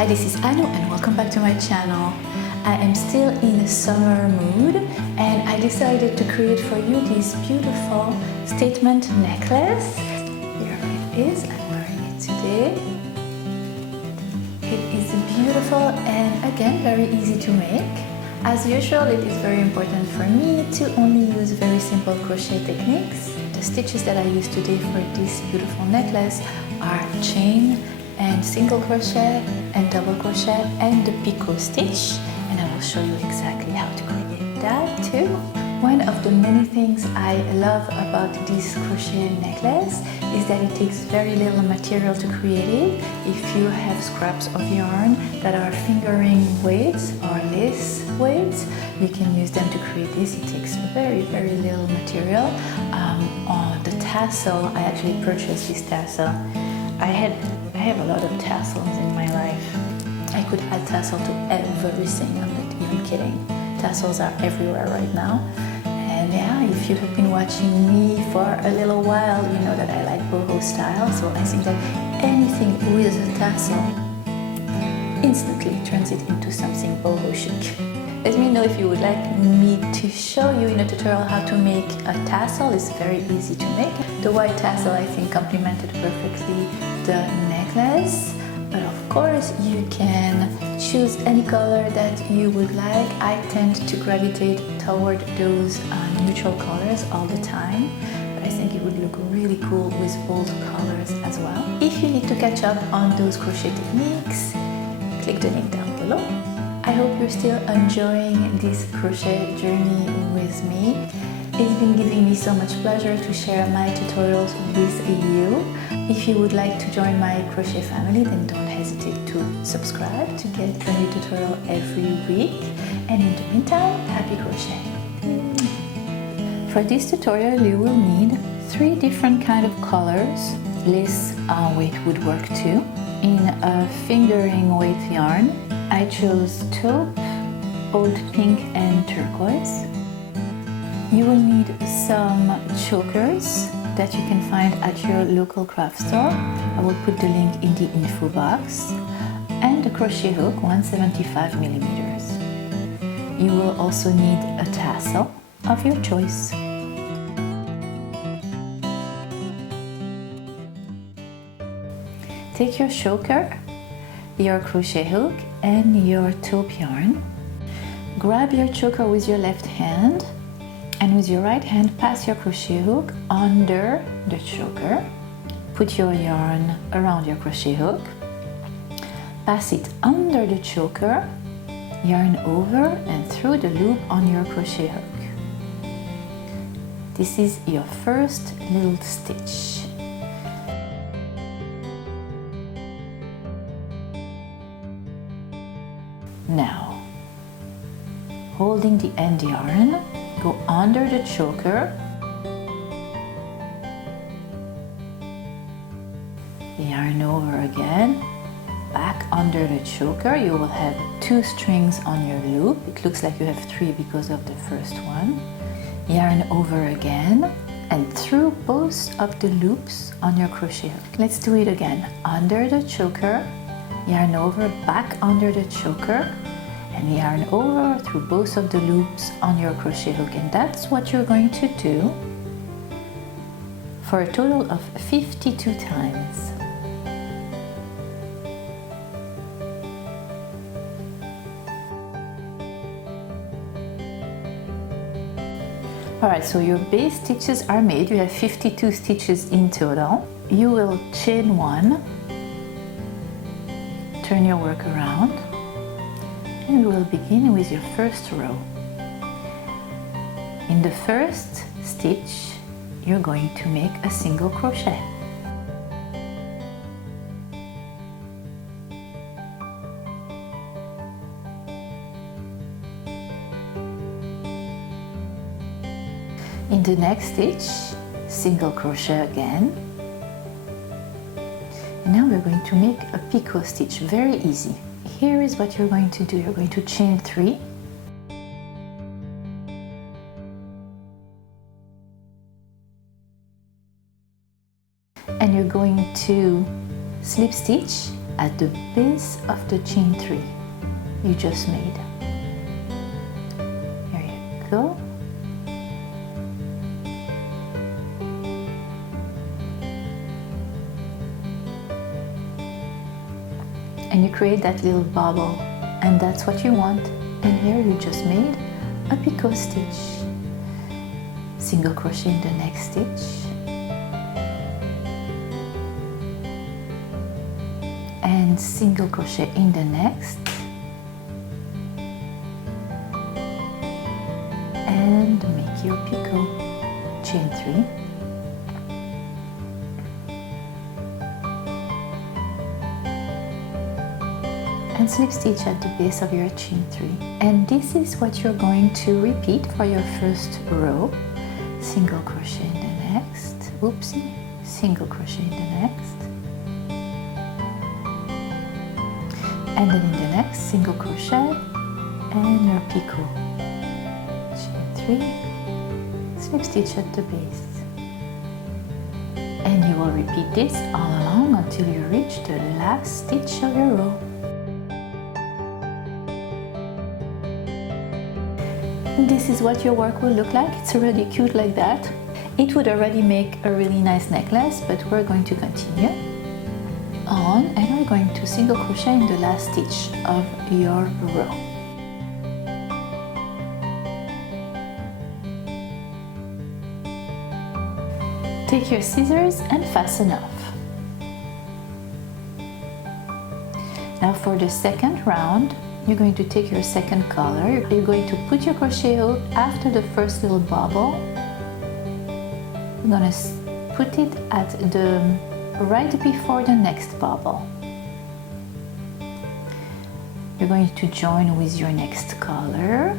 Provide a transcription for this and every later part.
Hi, this is Anu and welcome back to my channel. I am still in a summer mood and I decided to create for you this beautiful statement necklace. Here it is, I'm wearing it today. It is beautiful and again very easy to make. As usual, it is very important for me to only use very simple crochet techniques. The stitches that I use today for this beautiful necklace are chain and single crochet and double crochet and the picot stitch, and I will show you exactly how to create that too. One of the many things I love about this crochet necklace is that it takes very little material to create it. If you have scraps of yarn that are fingering weights or lace weights, you can use them to create this. It takes very little material. On the tassel, I actually purchased this tassel. I have a lot of tassels in my life. I could add tassel to everything, I'm not even kidding. Tassels are everywhere right now. And yeah, if you have been watching me for a little while, you know that I like boho style, so I think that anything with a tassel instantly turns it into something boho chic. Let me know if you would like me to show you in a tutorial how to make a tassel. It's very easy to make. The white tassel, I think, complemented perfectly the necklace. But of course, you can choose any color that you would like. I tend to gravitate toward those neutral colors all the time. But I think it would look really cool with bold colors as well. If you need to catch up on those crochet techniques, click the link down below. I hope you're still enjoying this crochet journey with me. It's been giving me so much pleasure to share my tutorials with you. If you would like to join my crochet family, then don't hesitate to subscribe to get a new tutorial every week. And in the meantime, happy crocheting! For this tutorial, you will need 3 different kind of colors. Lace weight would work too. In a fingering weight yarn, I chose taupe, old pink and turquoise. You will need some chokers that you can find at your local craft store. I will put the link in the info box. And a crochet hook, 175 millimeters. You will also need a tassel of your choice. Take your choker, your crochet hook and your taupe yarn. Grab your choker with your left hand and with your right hand pass your crochet hook under the choker. Put your yarn around your crochet hook. Pass it under the choker, yarn over and through the loop on your crochet hook. This is your first little stitch. Now, holding the end yarn, go under the choker, yarn over again, back under the choker. You will have 2 strings on your loop. It looks like you have 3 because of the first one. Yarn over again and through both of the loops on your crochet hook. Let's do it again. Under the choker, yarn over, back under the choker, and yarn over through both of the loops on your crochet hook. And that's what you're going to do for a total of 52 times. Alright, so your base stitches are made. You have 52 stitches in total. You will chain 1, turn your work around, and we will begin with your first row. In the first stitch, you're going to make a single crochet. In the next stitch, single crochet again. And now we're going to make a picot stitch, very easy. Here is what you're going to do. You're going to chain 3. And you're going to slip stitch at the base of the chain 3 you just made. Here you go. And you create that little bubble, and that's what you want. And here you just made a picot stitch. Single crochet in the next stitch, and single crochet in the next, and make your picot, chain 3, and slip stitch at the base of your chain 3. And this is what you're going to repeat for your first row. Single crochet in the next, oopsie, single crochet in the next, and then in the next single crochet and your picot, chain 3, slip stitch at the base, and you will repeat this all along until you reach the last stitch of your row. This is what your work will look like. It's already cute like that. It would already make a really nice necklace, but we're going to continue on, and we're going to single crochet in the last stitch of your row. Take your scissors and fasten off. Now for the second round, you're going to take your second color. You're going to put your crochet hook after the first little bubble. You're going to put it at the right before the next bubble. You're going to join with your next color,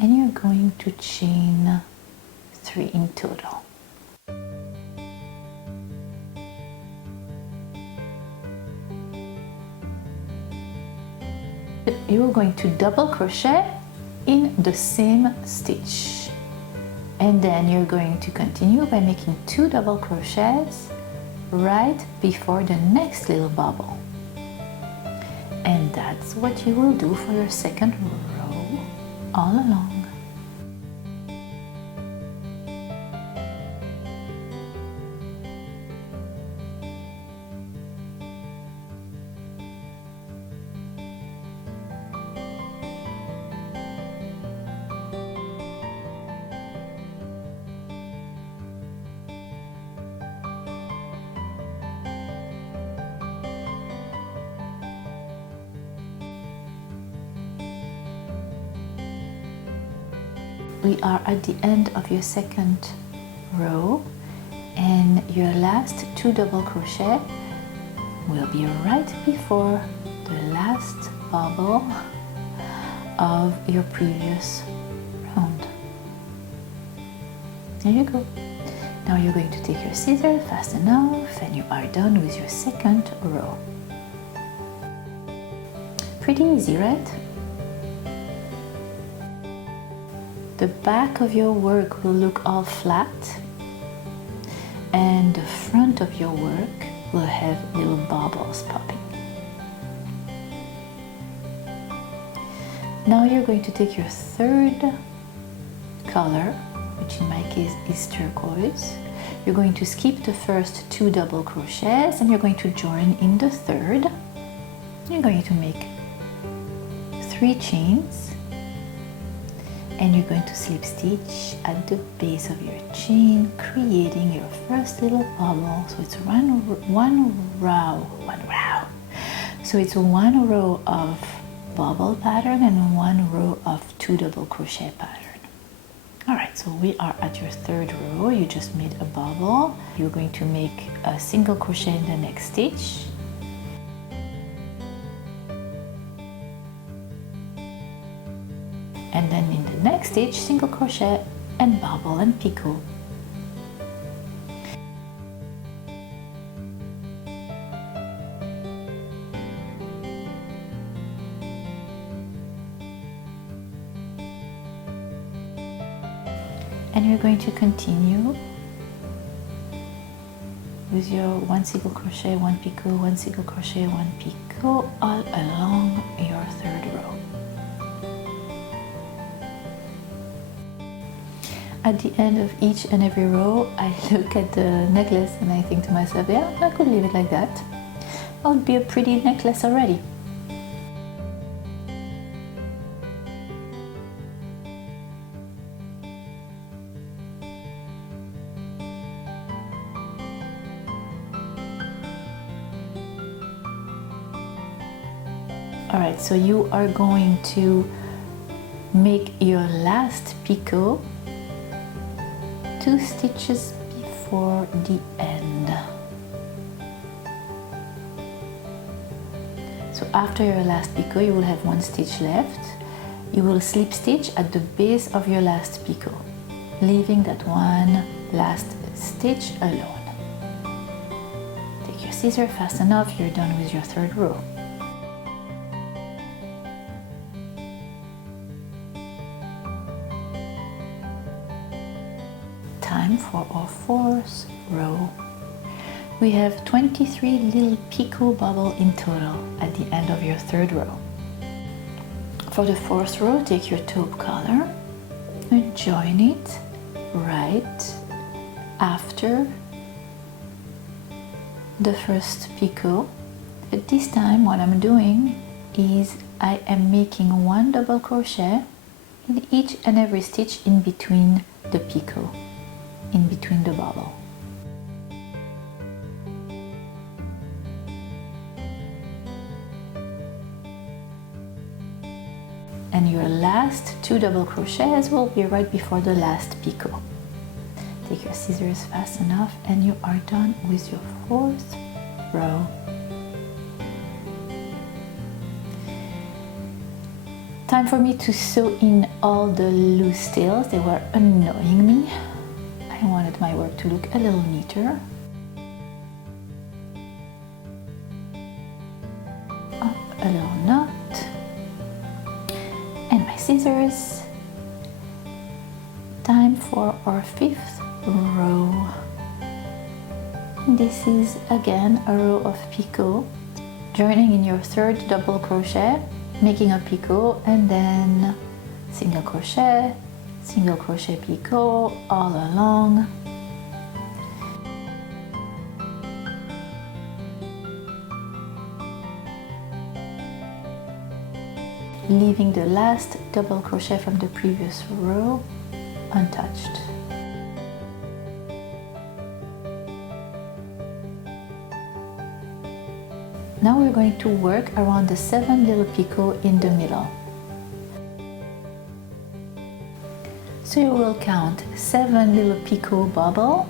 and you're going to chain 3 in total. You're going to double crochet in the same stitch, and then you're going to continue by making 2 double crochets right before the next little bubble, and that's what you will do for your second row all along. We are at the end of your second row, and your last 2 double crochet will be right before the last bubble of your previous round. There you go. Now you're going to take your scissors, fasten off, and you are done with your second row. Pretty easy, right? The back of your work will look all flat, and the front of your work will have little bubbles popping. Now you're going to take your third color, which in my case is turquoise. You're going to skip the first 2 double crochets, and you're going to join in the third. You're going to make 3 chains, and you're going to slip stitch at the base of your chain, creating your first little bubble. So it's one row. So it's 1 row of bubble pattern and 1 row of 2 double crochet pattern. All right, so we are at your third row. You just made a bubble. You're going to make a single crochet in the next stitch. And then in the next stitch, single crochet and bubble and picot. And you're going to continue with your 1 single crochet, 1 picot, 1 single crochet, 1 picot all along your third row. At the end of each and every row, I look at the necklace and I think to myself, yeah, I could leave it like that. It would be a pretty necklace already. Alright, so you are going to make your last picot 2 stitches before the end. So after your last picot, you will have 1 stitch left. You will slip stitch at the base of your last picot, leaving that one last stitch alone. Take your scissors, fasten off, you're done with your third row. Time for our 4th row. We have 23 little picot bubble in total at the end of your third row. For the 4th row, take your taupe color and join it right after the first picot. But this time what I'm doing is I am making 1 double crochet in each and every stitch in between the picot, in between the bubble. And your last 2 double crochets will be right before the last picot. Take your scissors, fasten off, and you are done with your 4th row. Time for me to sew in all the loose tails. They were annoying me. I wanted my work to look a little neater. Up a little knot. And my scissors. Time for our 5th row. And this is again a row of picot. Joining in your 3rd double crochet, making a picot, and then single crochet picot all along. Leaving the last double crochet from the previous row untouched. Now we're going to work around the 7 little picot in the middle. So you will count 7 little picot bubble,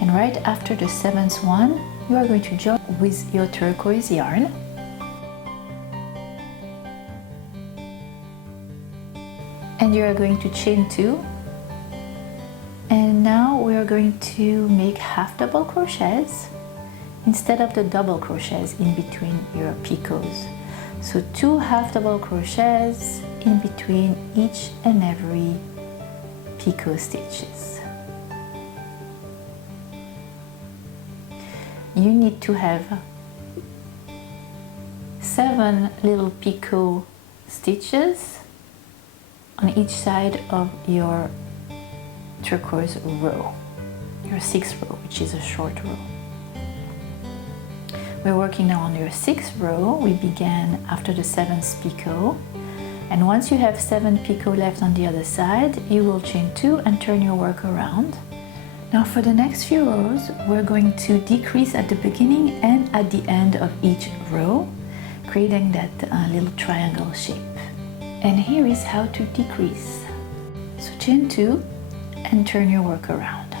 and right after the 7th one, you are going to join with your turquoise yarn. And you are going to chain 2. And now we are going to make half double crochets instead of the double crochets in between your picots. So 2 half double crochets in between each and every picot stitches. You need to have 7 little picot stitches on each side of your turquoise row, your 6th row, which is a short row. We're working now on your 6th row. We began after the 7th picot, and once you have 7 picot left on the other side, you will chain 2 and turn your work around. Now for the next few rows, we're going to decrease at the beginning and at the end of each row, creating that little triangle shape. And here is how to decrease. So chain 2 and turn your work around.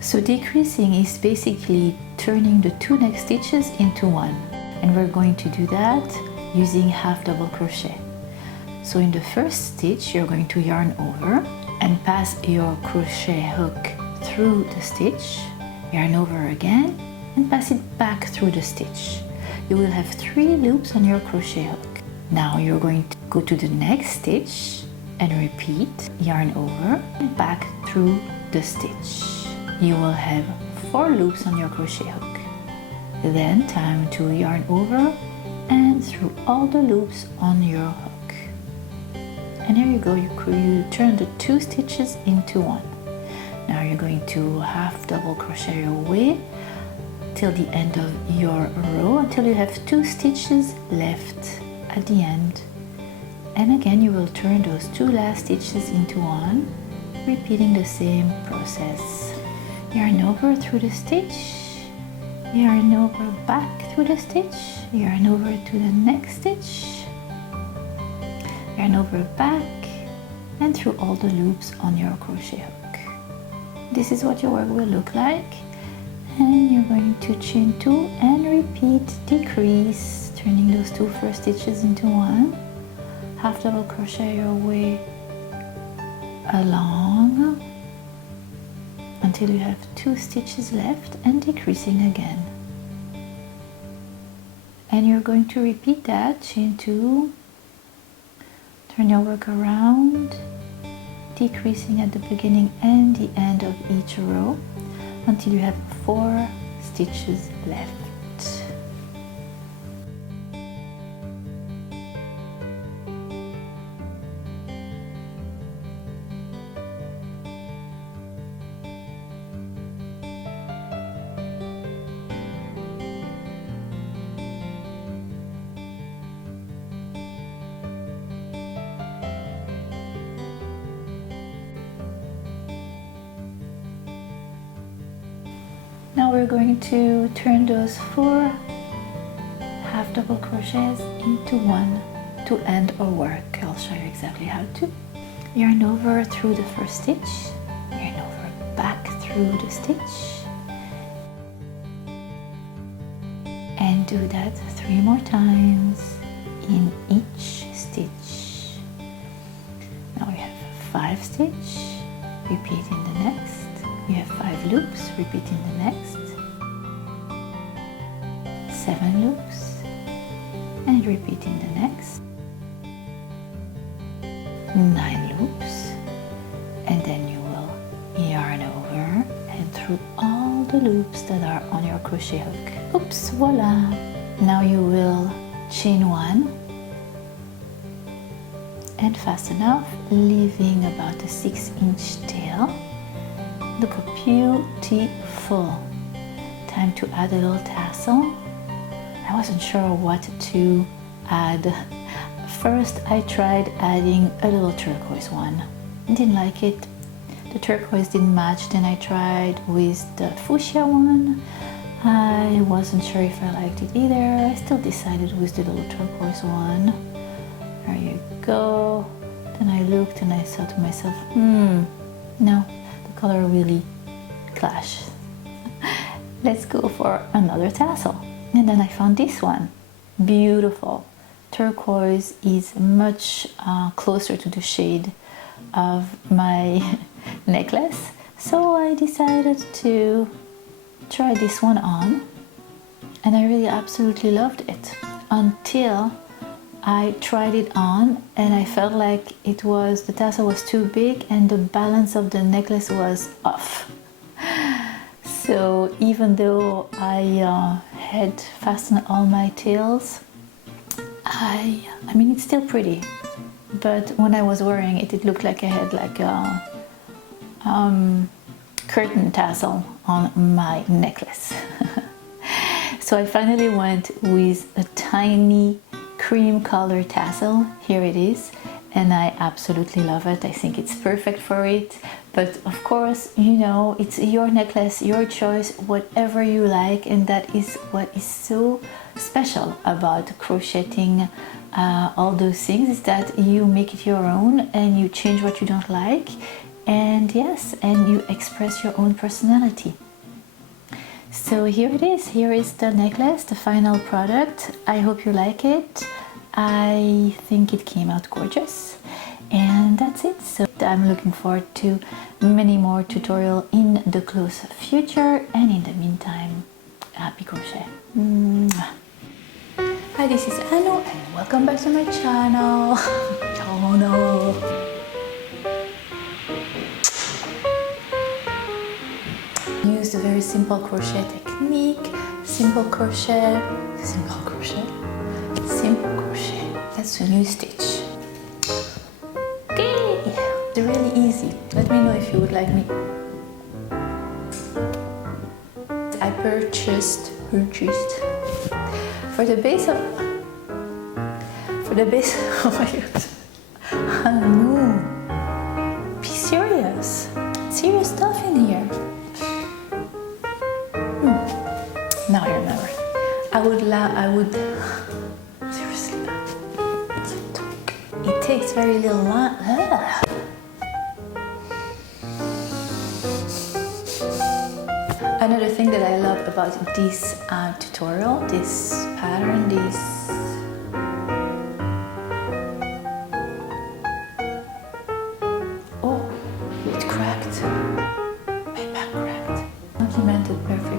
So decreasing is basically turning the 2 next stitches into 1, and we're going to do that using half double crochet. So in the first stitch, you're going to yarn over and pass your crochet hook through the stitch, yarn over again and pass it back through the stitch. You will have 3 loops on your crochet hook. Now you're going to go to the next stitch and repeat, yarn over and back through the stitch. You will have 4 loops on your crochet hook. Then time to yarn over and through all the loops on your hook. And here you go, you turn the 2 stitches into 1. Now you're going to half double crochet your way till the end of your row until you have 2 stitches left at the end. And again you will turn those 2 last stitches into 1, repeating the same process. Yarn over through the stitch, yarn over back through the stitch, yarn over to the next stitch, yarn over back and through all the loops on your crochet hook. This is what your work will look like. And you're going to chain 2 and repeat, decrease, turning those 2 first stitches into 1. Half double crochet your way along until you have 2 stitches left and decreasing again. And you're going to repeat that, chain 2, turn your work around, decreasing at the beginning and the end of each row until you have 4 stitches left. Now we're going to turn those 4 half double crochets into 1 to end our work. I'll show you exactly how to. Yarn over through the first stitch, yarn over back through the stitch, and do that 3 more times in each stitch. Now we have 5 stitch, repeat in the next. You have 5 loops, repeat in the next, 7 loops, and repeat in the next, 9 loops, and then you will yarn over and through all the loops that are on your crochet hook. Oops, voila! Now you will chain 1 and fasten off, leaving about a 6-inch tail. Look how beautiful. Time to add a little tassel. I wasn't sure what to add. First I tried adding a little turquoise one. Didn't like it. The turquoise didn't match. Then I tried with the fuchsia one. I wasn't sure if I liked it either. I still decided with the little turquoise one. There you go. Then I looked and I thought to myself, no. Color really clash. Let's go for another tassel. And then I found this one. Beautiful. Turquoise is much closer to the shade of my necklace. So I decided to try this one on. And I really absolutely loved it until I tried it on and I felt like the tassel was too big and the balance of the necklace was off. So even though I had fastened all my tails, I mean it's still pretty, but when I was wearing it, it looked like I had like a curtain tassel on my necklace. So I finally went with a tiny cream color tassel. Here it is, and I absolutely love it. I think it's perfect for it, but of course, you know, it's your necklace, your choice, whatever you like, and that is what is so special about crocheting all those things, is that you make it your own and you change what you don't like, and yes, and you express your own personality. So here it is. Here is the necklace, the final product. I hope you like it. I think it came out gorgeous. And that's it. So I'm looking forward to many more tutorials in the close future. And in the meantime, happy crochet. Mwah. Hi, this is Anno and welcome back to my channel. Oh no. Used a very simple crochet technique, simple crochet, simple crochet, simple crochet. That's a new stitch. Okay, it's really easy. Let me know if you would like me. I purchased for the base, oh my god, Annoo, be serious, serious stuff in here. Now I remember, I would, seriously, it takes very little time. Another thing that I love about this tutorial, this pattern, oh, it cracked, my back cracked. Implemented perfectly.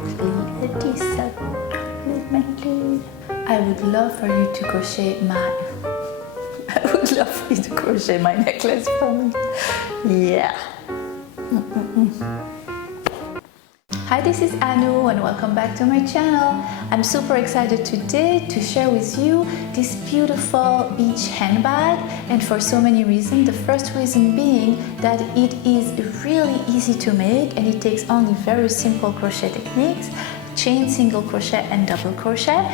I would love for you to crochet my necklace for me. Yeah. Hi, this is Annoo and welcome back to my channel. I'm super excited today to share with you this beautiful beach handbag, and for so many reasons. The first reason being that it is really easy to make and it takes only very simple crochet techniques, chain, single crochet and double crochet.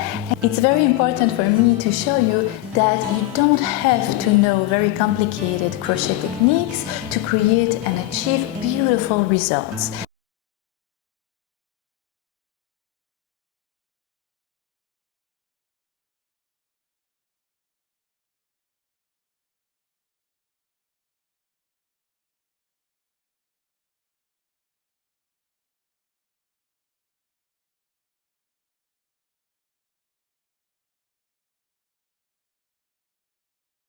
It's very important for me to show you that you don't have to know very complicated crochet techniques to create and achieve beautiful results.